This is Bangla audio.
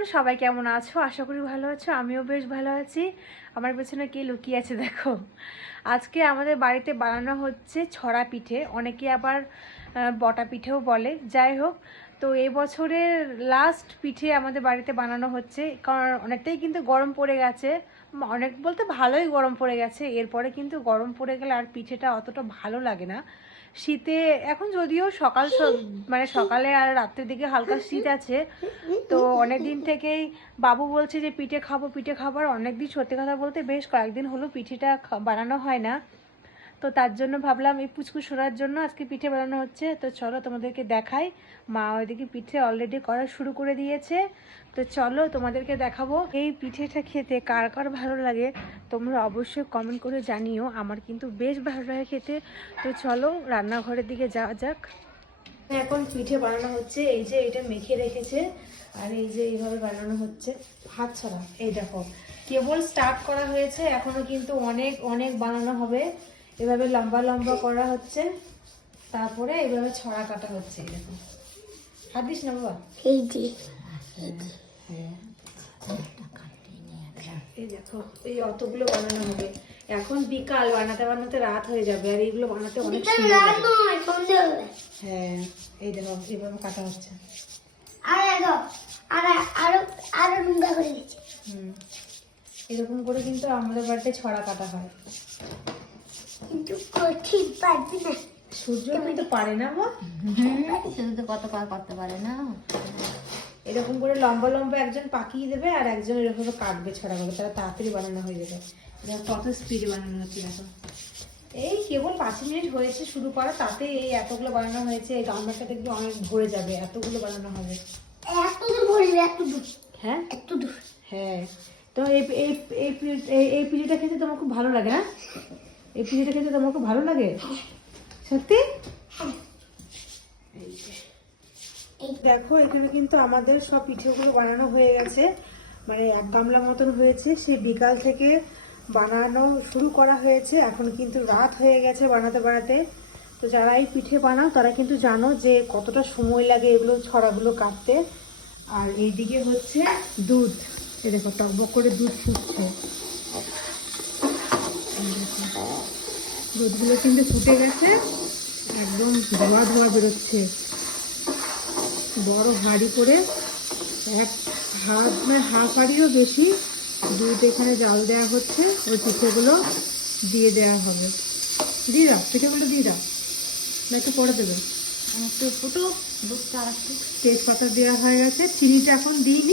এভরিওয়ান, সবাই কেমন আছো? আশা করি ভালো আছো। আমিও বেশ ভালো আছি। আমার পেছনে কে লুকিয়ে আছে দেখো। আজকে আমাদের বাড়িতে বানানো হচ্ছে ছড়া পিঠে, অনেকে আবার বটা পিঠেও বলে। যাই হোক, তো এই বছরের লাস্ট পিঠে আমাদের বাড়িতে বানানো হচ্ছে, কারণ অনেকটাই কিন্তু গরম পড়ে গেছে। অনেক বলতে ভালোই গরম পড়ে গেছে। এরপরে কিন্তু গরম পড়ে গেলে আর পিঠেটা অতটা ভালো লাগে না। শীতে এখন যদিও মানে সকালে আর রাত্রের দিকে হালকা শীত আছে, তো অনেক দিন থেকেই বাবু বলছে যে পিঠে খাবো পিঠে খাবার। অনেক দিন, সত্যি কথা বলতে বেশ কয়েকদিন হলো পিঠেটা বানানো হয় না। তো তার জন্য ভাবলাম এই পুচকু সোনার জন্য আজকে পিঠে বানানো হচ্ছে। তো চলো তোমাদেরকে দেখাই। মা ওইদিকে পিঠে অলরেডি করা শুরু করে দিয়েছে। তো চলো তোমাদেরকে দেখাবো। এই পিঠেটা খেতে কার কার ভালো লাগে তোমরা অবশ্যই কমেন্ট করে জানিও। আমার কিন্তু বেশ ভালো লাগে খেতে। তো চলো রান্নাঘরের দিকে যাওয়া যাক। এখন পিঠে বানানো হচ্ছে। এই যে এটা মেখে রেখেছে, আর এই যে এইভাবে বানানো হচ্ছে হাত ছাড়া। এই দেখো, কেবল স্টার্ট করা হয়েছে, এখনো কিন্তু অনেক অনেক বানানো হবে। এভাবে লম্বা লম্বা করা হচ্ছে, তারপরে এইভাবে ছড়া কাটা হচ্ছে। এই দেখো, হাত দিস না বাবা। এই যে এই দেখো, এই অতগুলো বানানো হবে। এখন বিকাল, বানাতে বানাতে রাত হয়ে যাবে, আর এইগুলো বানাতে অনেক সময় লাগে। হ্যাঁ, এই দেখো এইভাবে কাটা হচ্ছে। এরকম করে কিন্তু আমাদের বাড়িতে ছড়া কাটা হয়। সূর্য কিন্তু পারে না মা, শুধু কত করতে পারে না। এরকম করে লম্বা লম্বা একজন পাকিয়ে দেবে, আর একজন এরকম কাটবে ছড়াগুলো, তারা তাড়াতাড়ি বানানো হয়ে যাবে। কত স্পিডে বানানো হচ্ছে দেখো। এই কেবল 5 মিনিট হয়েছে শুরু করা, তাতে এই এতগুলো বানানো হয়েছে। এই গামলাটা দেখবে অনেক ভরে যাবে, এতগুলো বানানো হবে। হ্যাঁ হ্যাঁ, তো এই পিঠেটা খেতে তোমার খুব ভালো লাগে না? এই পিঠেটা খেতে তোমার খুব ভালো লাগে সত্যি? দেখো, এখানে কিন্তু আমাদের সব পিঠেগুলো বানানো হয়ে গেছে, মানে 1 গামলা মতন হয়েছে। সেই বিকাল থেকে বানানো শুরু করা হয়েছে, এখন কিন্তু রাত হয়ে গেছে বানাতে বানাতে। তো যারা এই পিঠে বানাও তারা কিন্তু জানো যে কতটা সময় লাগে এগুলো ছড়াগুলো কাটতে। আর এইদিকে হচ্ছে দুধ, এই দেখো টকবক করে দুধ ফুটছে। দুধগুলো কিন্তু ফুটে গেছে, একদম ধোয়া ধোয়া বেরোচ্ছে। বড় হাঁড়ি করে, হাফ হাঁড়িরও বেশি দুধ এখানে জাল দেওয়া হচ্ছে। ওই পিঠেগুলো দিয়ে দেওয়া হবে। দিয়ে দাও, পিঠেগুলো দিয়ে দাও না, একটু পরে দেবে। একটু ফুটো দুধটা, আর একটু তেজপাতা দেওয়া হয়ে গেছে, চিনিটা এখন দিইনি।